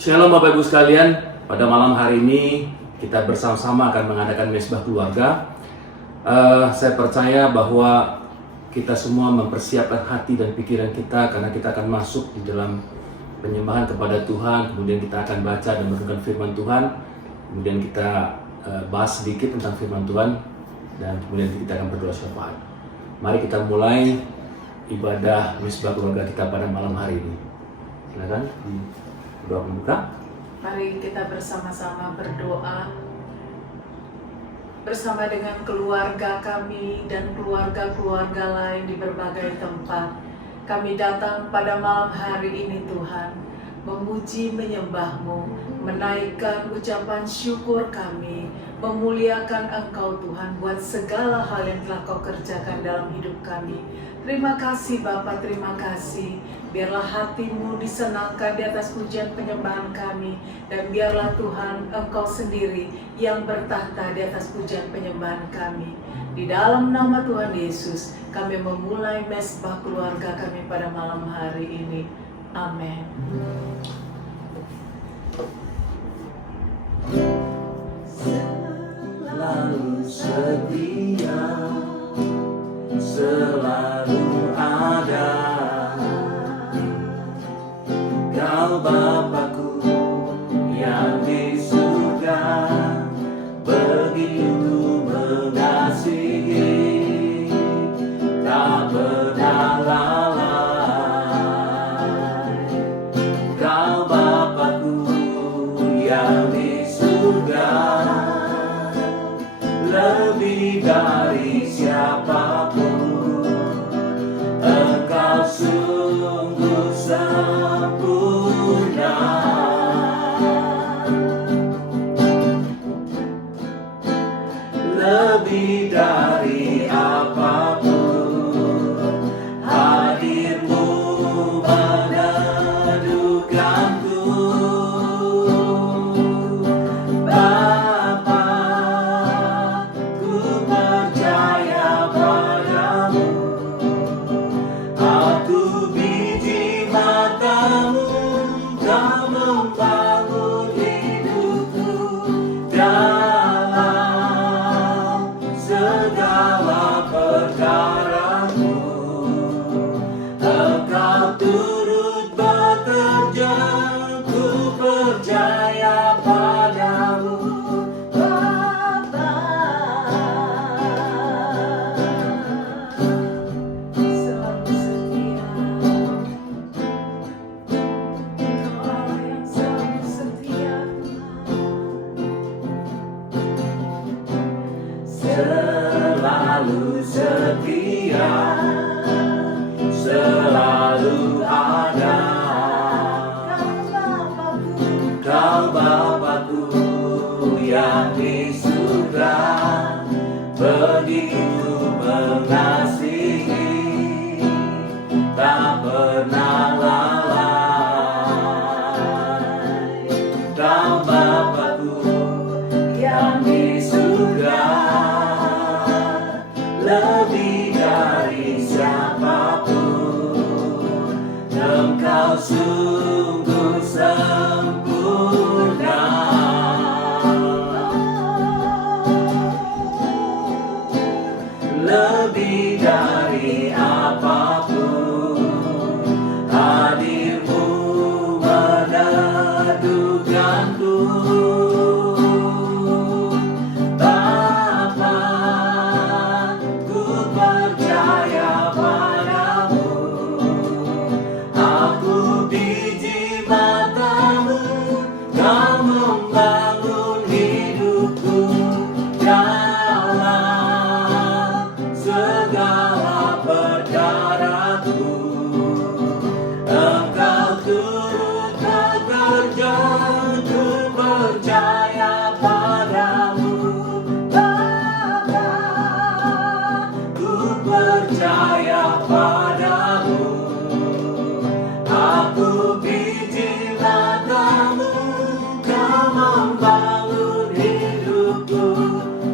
Shalom Bapak Ibu sekalian, pada malam hari ini kita bersama-sama akan mengadakan mesbah keluarga. Saya percaya bahwa kita semua mempersiapkan hati dan pikiran kita karena kita akan masuk di dalam penyembahan kepada Tuhan. Kemudian kita akan baca dan merenungkan firman Tuhan. Kemudian kita bahas sedikit tentang firman Tuhan dan kemudian kita akan berdoa syafaat. Mari kita mulai ibadah mesbah keluarga kita pada malam hari ini. Silakan doa pembuka. Mari kita bersama-sama berdoa bersama dengan keluarga kami dan keluarga-keluarga lain di berbagai tempat. Kami datang pada malam hari ini Tuhan, memuji menyembah-Mu, menaikkan ucapan syukur kami, memuliakan Engkau Tuhan buat segala hal yang telah Kau kerjakan dalam hidup kami. Terima kasih Bapa, terima kasih. Biarlah hati-Mu disenangkan di atas pujian penyembahan kami. Dan biarlah Tuhan Engkau sendiri yang bertahta di atas pujian penyembahan kami. Di dalam nama Tuhan Yesus, kami memulai mesbah keluarga kami pada malam hari ini. Amin. Selalu setia, selalu ada, Kau Bapakku yang di surga, begitu mengasihi, tak pernah lalai. Kau Bapakku yang di surga, lebih dari siapapun, Engkau sungguh sempurna. Lebih dari apapun, hadir-Mu meneduhkanku. Bapa, ku percaya padamu. Aku biji mata-Mu, Kau membangun hidupku dalam segala perkara-Mu. Engkau turut bekerja, ku percaya padamu, Bapa. Selalu setia, Engkau Allah yang selalu setia Selalu setia, selalu ada, Kau Bapakku yang di surga, begitu mengasihi, tak pernah lalai. Kau Bapakku yang di surga, lebih dari siapapun, Engkau sungguh sempurna. Lebih dari apapun, hadir-Mu meneduhkanku. Bapa, ku percaya padamu. Aku biji mata-Mu, Kau membangun hidupku dalam segala perkara-Ku. Engkau turut bekerja, ku percaya padamu, Bapa. Ku percaya padamu. Aku biji mata-Mu, Kau membangun hidupku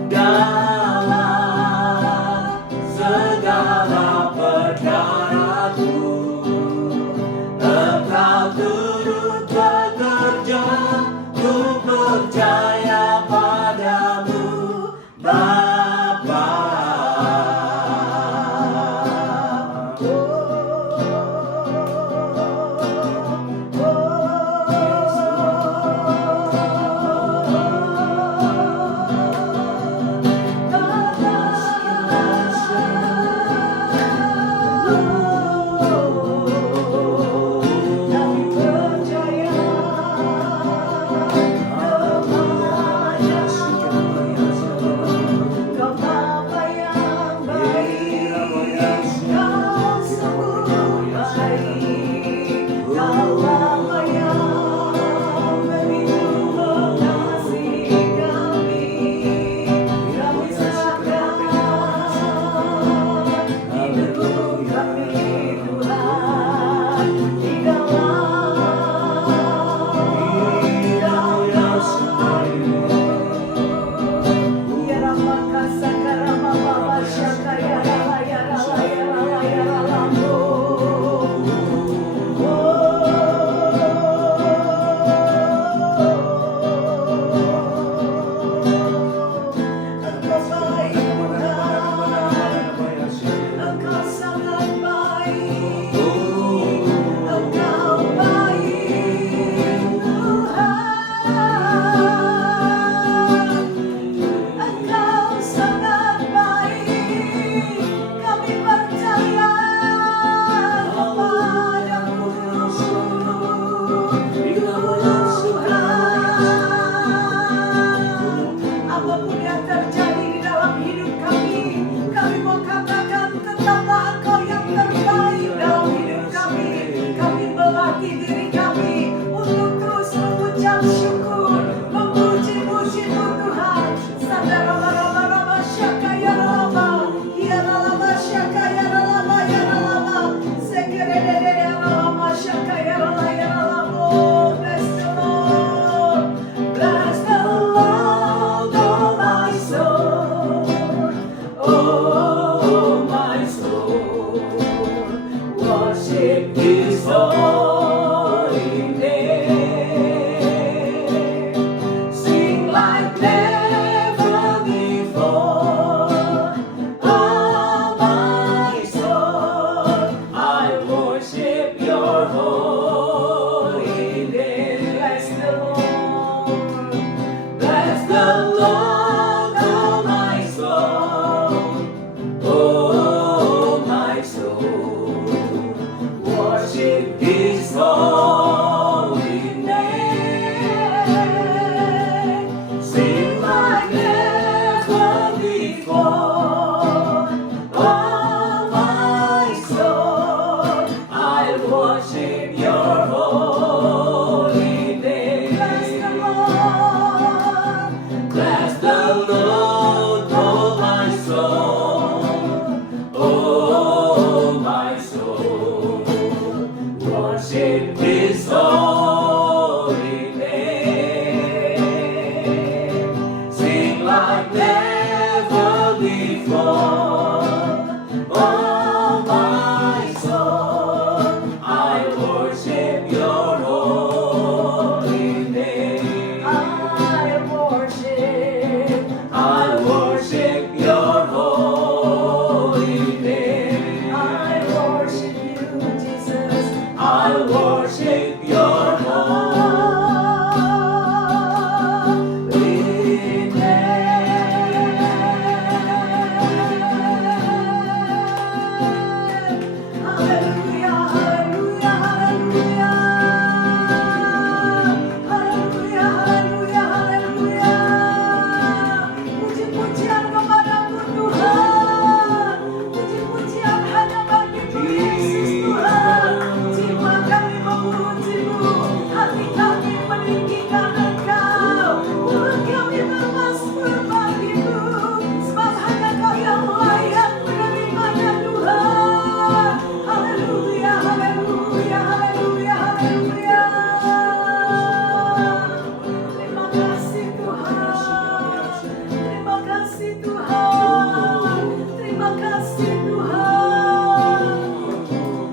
dalam segala perkara-Ku. worship His holy name. Sing like never before. Oh my soul, I worship Your holy name. Bless the Lord. Bless the Lord, oh my soul. Oh my soul, worship His holy name. Sing like never before. Oh my soul, I worship Your holy name. Bless the Lord, oh my soul. Oh my soul, worship His holy name. Sing like never before. Oh my soul, I worship Your holy name. I worship Your holy name. I worship You, Jesus. I worship Your holy name. Hallelujah, hallelujah, hallelujah. Hallelujah, hallelujah, hallelujah. Puji-pujian kepadamu Tuhan. Puji-pujian hanya bagimu Yesus Tuhan. Jiwa kami memuji-Mu, hati kami meninggikan Engkau. Tuhan kami bermazmur bagi-Mu, sebab hanya Kau yang layak menerimanya Tuhan. Haleluya, haleluya, haleluya, haleluya. Terima kasih Tuhan. Terima kasih Tuhan. Terima kasih Tuhan.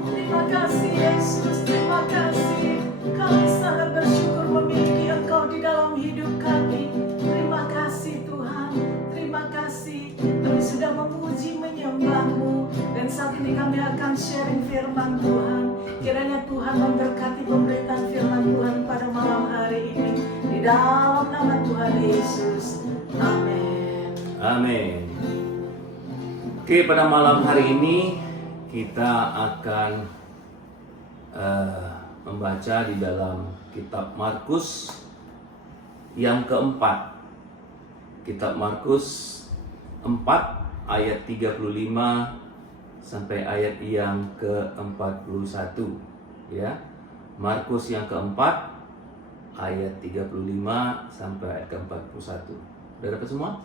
Terima kasih Yesus. Terima kasih. Kami sangat bersyukur memiliki Engkau di dalam hidup kami. Terima kasih Tuhan. Terima kasih. Kami sudah memuji menyembah-Mu. Dan saat ini kami akan sharing firman Tuhan. Kiranya Tuhan memberkati pemberitaan firman Tuhan pada malam hari ini. Di dalam nama Tuhan Yesus. Amin. Amin. Oke, pada malam hari ini kita akan membaca di dalam kitab Markus yang keempat. Kitab Markus 4 ayat 35 sampai ayat yang ke-41 ya. Markus yang keempat ayat 35 sampai ayat ke-41. Udah dapat semua?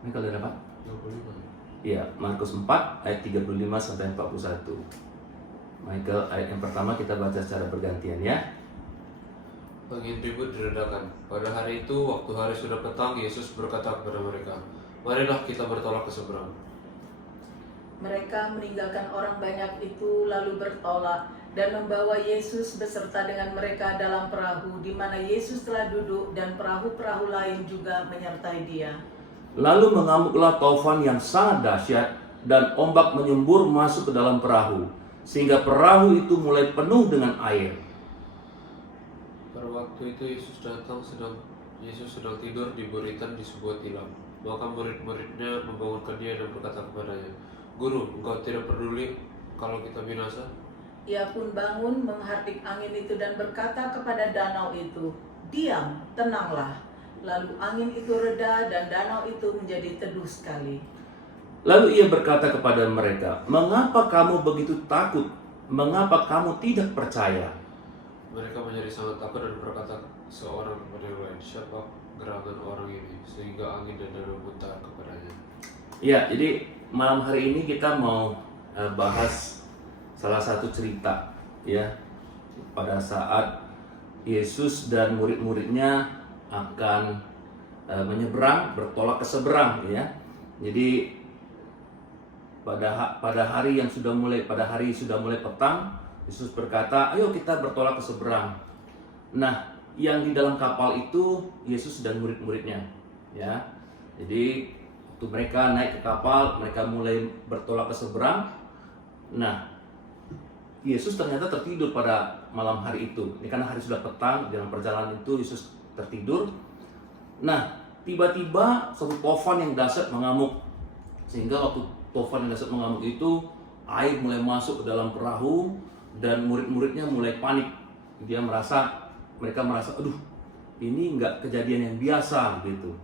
Michael udah dapat? 25. Iya, Markus 4 ayat 35 sampai 41. Michael, ayat yang pertama kita baca secara bergantian ya. Angin ribut diredakan. Pada hari itu, waktu hari sudah petang, Yesus berkata kepada mereka, "Marilah kita bertolak ke seberang." Mereka meninggalkan orang banyak itu lalu bertolak dan membawa Yesus beserta dengan mereka dalam perahu di mana Yesus telah duduk dan perahu-perahu lain juga menyertai Dia. Lalu mengamuklah taufan yang sangat dahsyat dan ombak menyembur masuk ke dalam perahu sehingga perahu itu mulai penuh dengan air. Pada waktu itu Yesus sedang tidur di buritan di sebuah tilam. Maka murid-muridnya membangunkan Dia dan berkata kepadanya, "Guru, engkau tidak peduli kalau kita binasa?" Ia pun bangun menghardik angin itu dan berkata kepada danau itu, "Diam, tenanglah." Lalu angin itu reda dan danau itu menjadi teduh sekali. Lalu ia berkata kepada mereka, "Mengapa kamu begitu takut? Mengapa kamu tidak percaya?" Mereka menjadi sangat takut dan berkata seorang kepada yang lain, "Siapa gerangan orang ini sehingga angin dan danau muntah kepadanya?" Ya, jadi malam hari ini kita mau bahas salah satu cerita ya, pada saat Yesus dan murid-muridnya akan menyeberang, bertolak ke seberang ya. Jadi pada hari sudah mulai petang, Yesus berkata, ayo kita bertolak ke seberang. Nah, yang di dalam kapal itu Yesus dan murid-muridnya, ya. Jadi waktu mereka naik ke kapal, mereka mulai bertolak ke seberang. Nah, Yesus ternyata tertidur pada malam hari itu. Ini karena hari sudah petang, dalam perjalanan itu Yesus tertidur. Nah, tiba-tiba suatu tofan yang dahsyat mengamuk. Sehingga waktu tofan yang dahsyat mengamuk itu, air mulai masuk ke dalam perahu dan murid-muridnya mulai panik. Mereka merasa, aduh, ini nggak kejadian yang biasa gitu.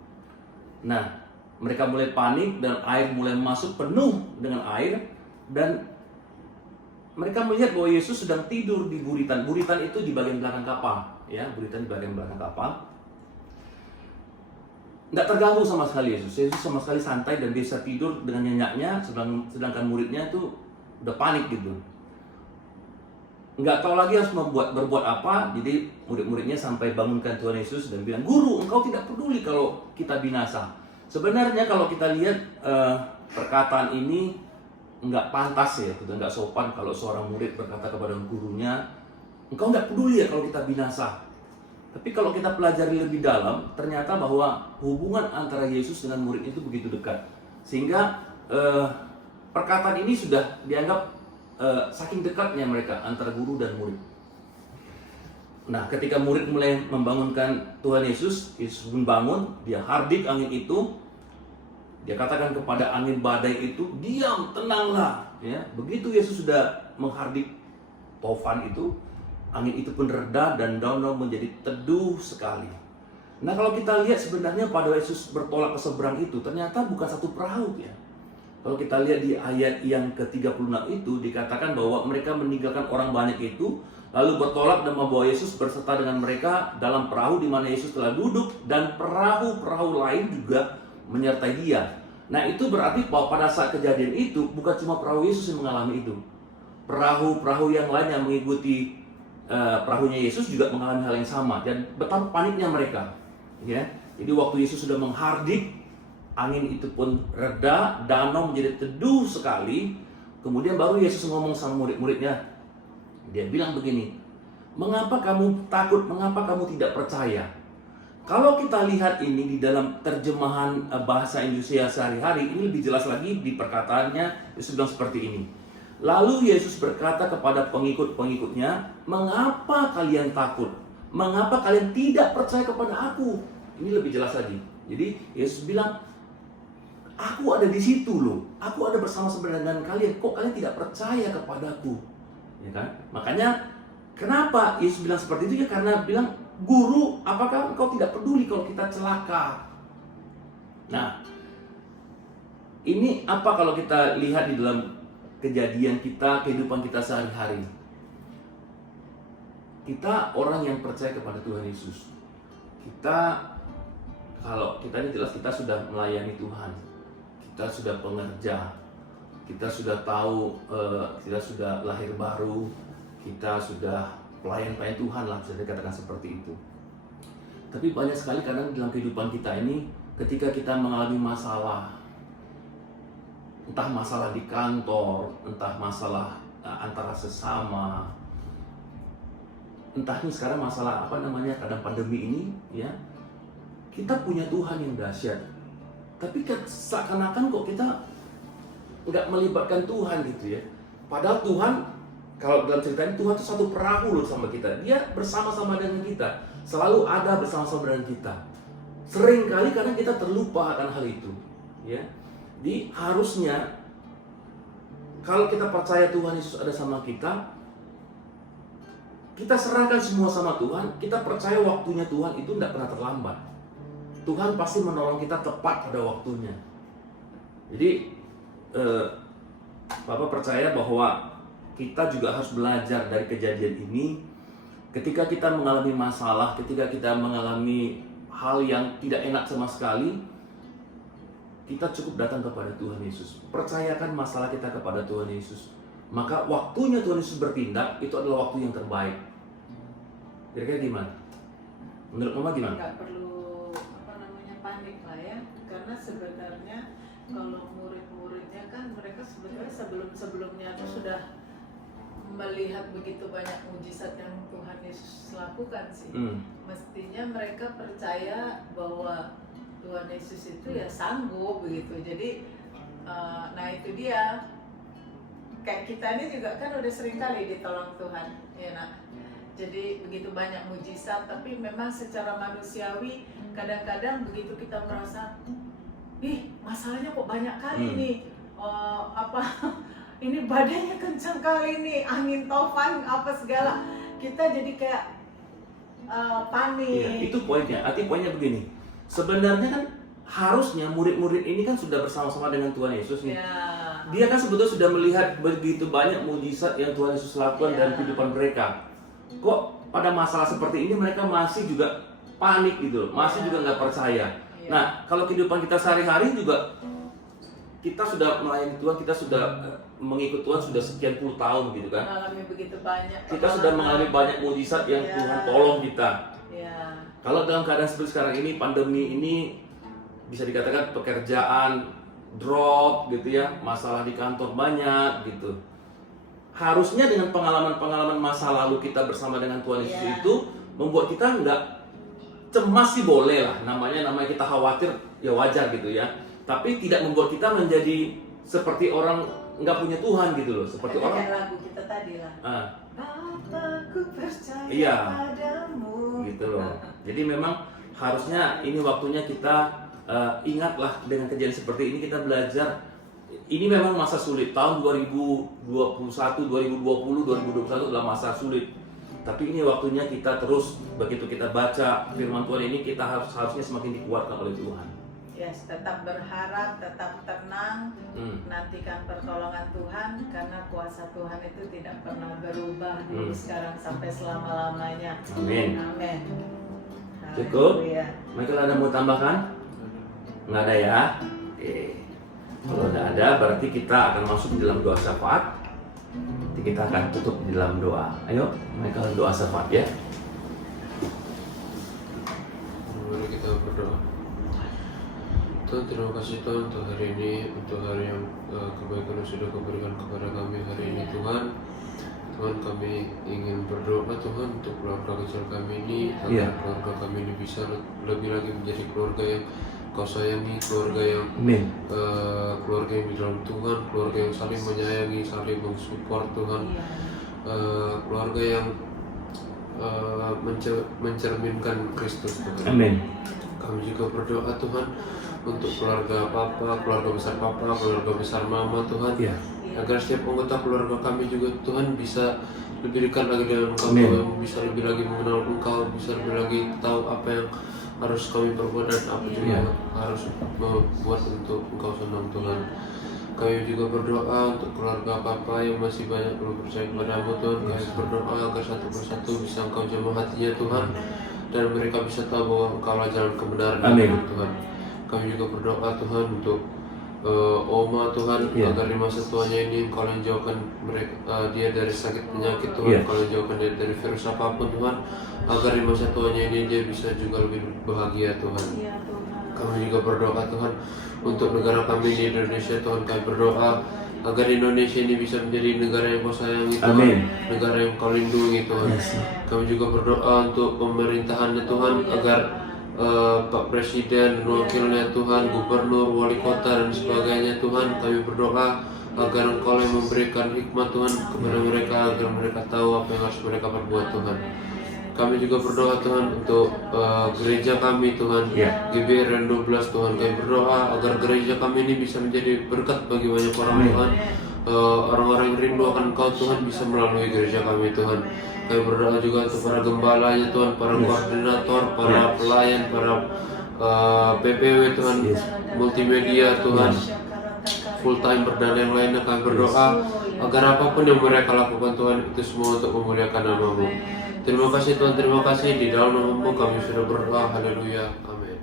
Nah, mereka mulai panik dan air mulai masuk penuh dengan air, dan mereka melihat bahwa Yesus sedang tidur di buritan. Buritan itu di bagian belakang kapal, ya, buritan di bagian belakang kapal. Nggak terganggu sama sekali Yesus. Yesus sama sekali santai dan bisa tidur dengan nyenyaknya, sedangkan muridnya tuh udah panik gitu. Nggak tahu lagi harus berbuat apa. Jadi murid-muridnya sampai bangunkan Tuhan Yesus dan bilang, Guru, engkau tidak peduli kalau kita binasa. Sebenarnya kalau kita lihat perkataan ini nggak pantas ya, nggak sopan kalau seorang murid berkata kepada gurunya, engkau nggak peduli ya kalau kita binasa. Tapi kalau kita pelajari lebih dalam, ternyata bahwa hubungan antara Yesus dengan murid itu begitu dekat. Sehingga perkataan ini sudah dianggap saking dekatnya mereka antara guru dan murid. Nah, ketika murid mulai membangunkan Tuhan Yesus, Yesus pun bangun, dia hardik angin itu. Dia katakan kepada angin badai itu, diam, tenanglah. Ya, begitu Yesus sudah menghardik tofan itu, angin itu pun reda dan danau menjadi teduh sekali. Nah, kalau kita lihat sebenarnya pada Yesus bertolak ke seberang itu, ternyata bukan satu perahu ya. Kalau kita lihat di ayat yang ke-36 itu, dikatakan bahwa mereka meninggalkan orang banyak itu, lalu bertolak dan membawa Yesus berserta dengan mereka dalam perahu di mana Yesus telah duduk, dan perahu-perahu lain juga menyertai dia. Nah, itu berarti bahwa pada saat kejadian itu bukan cuma perahu Yesus yang mengalami itu. Perahu-perahu yang lain yang mengikuti perahunya Yesus juga mengalami hal yang sama, dan betapa paniknya mereka. Ya. Jadi waktu Yesus sudah menghardik, angin itu pun reda, danau menjadi teduh sekali. Kemudian baru Yesus ngomong sama murid-muridnya. Dia bilang begini, mengapa kamu takut, mengapa kamu tidak percaya? Kalau kita lihat ini di dalam terjemahan bahasa Indonesia sehari-hari, ini lebih jelas lagi di perkataannya. Yesus bilang seperti ini. Lalu Yesus berkata kepada pengikut-pengikutnya, mengapa kalian takut? Mengapa kalian tidak percaya kepada aku? Ini lebih jelas lagi. Jadi Yesus bilang, aku ada di situ loh. Aku ada bersama-sama dengan kalian. Kok kalian tidak percaya kepadaku? Ya kan? Makanya kenapa Yesus bilang seperti itu? Ya karena bilang, Guru, apakah engkau tidak peduli kalau kita celaka? Nah, ini apa kalau kita lihat di dalam kejadian kita, kehidupan kita sehari-hari? Kita orang yang percaya kepada Tuhan Yesus. Kalau kita ini jelas kita sudah melayani Tuhan. Kita sudah pengerja. Kita sudah tahu, kita sudah lahir baru. Kita sudah pelayan Tuhan lah, bisa dikatakan seperti itu. Tapi banyak sekali kadang dalam kehidupan kita ini, ketika kita mengalami masalah, entah masalah di kantor, entah masalah antara sesama, entah ini sekarang masalah kadang pandemi ini, ya, kita punya Tuhan yang dahsyat. Tapi seakan-akan kok kita nggak melibatkan Tuhan gitu ya. Padahal Tuhan, kalau dalam cerita ini, Tuhan itu satu perahu loh sama kita. Dia bersama-sama dengan kita. Selalu ada bersama-sama dengan kita. Sering kali kadang kita terlupa akan hal itu. Ya. Jadi harusnya, kalau kita percaya Tuhan Yesus ada sama kita, kita serahkan semua sama Tuhan. Kita percaya waktunya Tuhan itu tidak pernah terlambat. Tuhan pasti menolong kita tepat pada waktunya. Jadi, Bapak percaya bahwa kita juga harus belajar dari kejadian ini. Ketika kita mengalami masalah, ketika kita mengalami hal yang tidak enak sama sekali, kita cukup datang kepada Tuhan Yesus. Percayakan masalah kita kepada Tuhan Yesus. Maka waktunya Tuhan Yesus bertindak, itu adalah waktu yang terbaik. Kira-kira gimana? Menurut Mama gimana? Nggak perlu panik lah ya, karena sebenarnya kalau murid-muridnya kan mereka sebenarnya sebelumnya tuh sudah melihat begitu banyak mujizat yang Tuhan Yesus lakukan sih. Mestinya mereka percaya bahwa Tuhan Yesus itu ya sanggup begitu. Jadi nah itu dia, kayak kita ini juga kan udah sering kali ditolong Tuhan, ya nak. Jadi begitu banyak mujizat, tapi memang secara manusiawi kadang-kadang begitu kita merasa, ih masalahnya kok banyak kali nih, ini badainya kencang kali nih, angin tofan apa segala, kita jadi kayak panik. Iya, itu poinnya. Arti poinnya begini. Sebenarnya kan harusnya murid-murid ini kan sudah bersama-sama dengan Tuhan Yesus nih. Ya. Dia kan sebetulnya sudah melihat begitu banyak mujizat yang Tuhan Yesus lakukan dalam kehidupan mereka. Kok pada masalah seperti ini mereka masih juga panik gitu, masih juga nggak percaya. Nah, kalau kehidupan kita sehari-hari juga kita sudah melayani Tuhan, kita sudah mengikut Tuhan sudah sekian puluh tahun gitu kan. Mengalami begitu banyak. Kita sudah mengalami banyak mujizat yang Tuhan tolong kita. Kalau dalam keadaan seperti sekarang ini, pandemi ini bisa dikatakan pekerjaan drop gitu ya, masalah di kantor banyak gitu. Harusnya dengan pengalaman-pengalaman masa lalu kita bersama dengan Tuhan Yesus itu membuat kita nggak cemas sih, boleh lah, namanya kita khawatir ya wajar gitu ya. Tapi tidak membuat kita menjadi seperti orang nggak punya Tuhan gitu loh, seperti orang. Kayak lagu kita tadi lah. Bapakku percaya padamu. Gitu loh. Jadi memang harusnya ini waktunya kita ingatlah dengan kejadian seperti ini, kita belajar. Ini memang masa sulit, tahun 2021, 2020, 2021 adalah masa sulit. Tapi ini waktunya kita terus, begitu kita baca firman Tuhan ini, kita harusnya semakin dikuatkan oleh Tuhan. Yes, tetap berharap, tetap tenang, nantikan pertolongan Tuhan, karena kuasa Tuhan itu tidak pernah berubah dulu, sekarang sampai selama-lamanya. Amin. Amin. Cukup? Haleluya. Michael, ada mau tambahkan? Nggak ada ya? Oke. Kalau tidak ada, berarti kita akan masuk di dalam doa syafaat. Nanti kita akan tutup di dalam doa. Ayo, Michael, doa syafaat ya. Mari kita berdoa. Tuhan, terima kasih Tuhan untuk hari ini, untuk hari yang kebaikan yang sudah Kau berikan kepada kami hari ini Tuhan. Tuhan, kami ingin berdoa Tuhan untuk keluarga kecil kami ini, agar keluarga kami ini bisa lebih lagi menjadi keluarga yang Kau sayangi, keluarga yang keluarga yang di dalam Tuhan, keluarga yang saling menyayangi, saling mensupport Tuhan, keluarga yang mencerminkan Kristus Tuhan. Amin. Kami juga berdoa Tuhan untuk keluarga Papa, keluarga besar Papa, keluarga besar Mama Tuhan, agar setiap anggota keluarga kami juga Tuhan bisa lebih dekat lagi dengan Engkau, bisa lebih lagi mengenal Engkau, bisa lebih lagi tahu apa yang harus kami perbuat dan apa juga harus membuat untuk Engkau senang Tuhan. Kami juga berdoa untuk keluarga Papa yang masih banyak belum percaya kepada-Mu Tuhan. Kami berdoa agar satu persatu bisa Engkau jamah hatinya Tuhan, dan mereka bisa tahu bahwa Engkaulah jalan kebenaran Tuhan. Kami juga berdoa Tuhan untuk Oma Tuhan, agar di masa tuanya ini Engkau yang jauhkan mereka, dia dari sakit penyakit Tuhan, Engkau yang jauhkan dia dari virus apapun Tuhan, agar di masa tuanya ini dia bisa juga lebih bahagia Tuhan. Kami juga berdoa Tuhan untuk negara kami di Indonesia Tuhan. Kami berdoa agar Indonesia ini bisa menjadi negara yang Kau sayangi Tuhan, negara yang Kau lindungi Tuhan. Kami juga berdoa untuk pemerintahannya Tuhan, agar Pak Presiden, wakilnya Tuhan, gubernur, wali kota dan sebagainya Tuhan. Kami berdoa agar Engkau yang memberikan hikmat Tuhan kepada mereka, agar mereka tahu apa yang harus mereka perbuat Tuhan. Kami juga berdoa Tuhan untuk gereja kami Tuhan, GBRN 12 Tuhan. Kami berdoa agar gereja kami ini bisa menjadi berkat bagi banyak orang Tuhan. Orang-orang yang rindu akan Engkau Tuhan bisa melalui gereja kami Tuhan. Kami berdoa juga untuk para gembalanya Tuhan, para koordinator, para pelayan, para PPW Tuhan, multimedia Tuhan, full timer dan yang lainnya. Kami berdoa agar apapun yang mereka lakukan Tuhan itu semua untuk memuliakan nama-Mu. Terima kasih Tuhan, terima kasih, di dalam nama-Mu kami sudah berdoa. Haleluya, amin.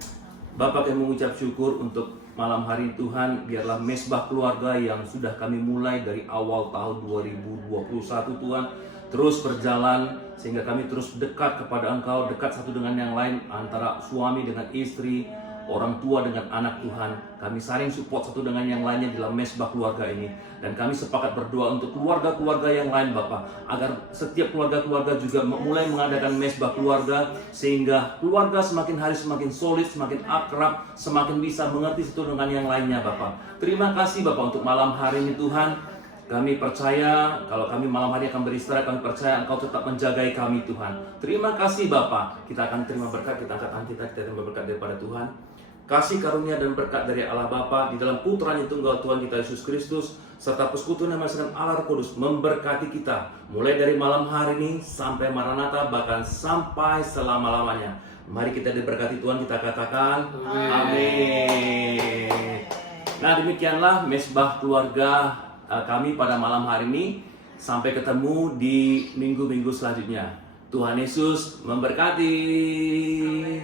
Bapak, kami mengucap syukur untuk malam hari Tuhan. Biarlah mesbah keluarga yang sudah kami mulai dari awal tahun 2021 Tuhan terus berjalan, sehingga kami terus dekat kepada Engkau, dekat satu dengan yang lain, antara suami dengan istri, orang tua dengan anak Tuhan. Kami saling support satu dengan yang lainnya dalam mesbah keluarga ini. Dan kami sepakat berdoa untuk keluarga-keluarga yang lain Bapak, agar setiap keluarga-keluarga juga mulai mengadakan mesbah keluarga, sehingga keluarga semakin hari semakin solid, semakin akrab, semakin bisa mengerti satu dengan yang lainnya Bapak. Terima kasih Bapak untuk malam hari ini Tuhan. Kami percaya kalau kami malam hari akan beristirahat, kami percaya Engkau tetap menjagai kami Tuhan. Terima kasih Bapak. Kita akan terima berkat, kita angkat tangan kita terima berkat daripada Tuhan. Kasih karunia dan berkat dari Allah Bapa di dalam Putranya Tunggal Tuhan kita Yesus Kristus, serta persekutuan yang masih Allah Roh Kudus memberkati kita mulai dari malam hari ini sampai Maranatha, bahkan sampai selama-lamanya. Mari kita diberkati Tuhan, kita katakan amin. Nah, demikianlah mesbah keluarga kami pada malam hari ini. Sampai ketemu di minggu-minggu selanjutnya. Tuhan Yesus memberkati. Amin.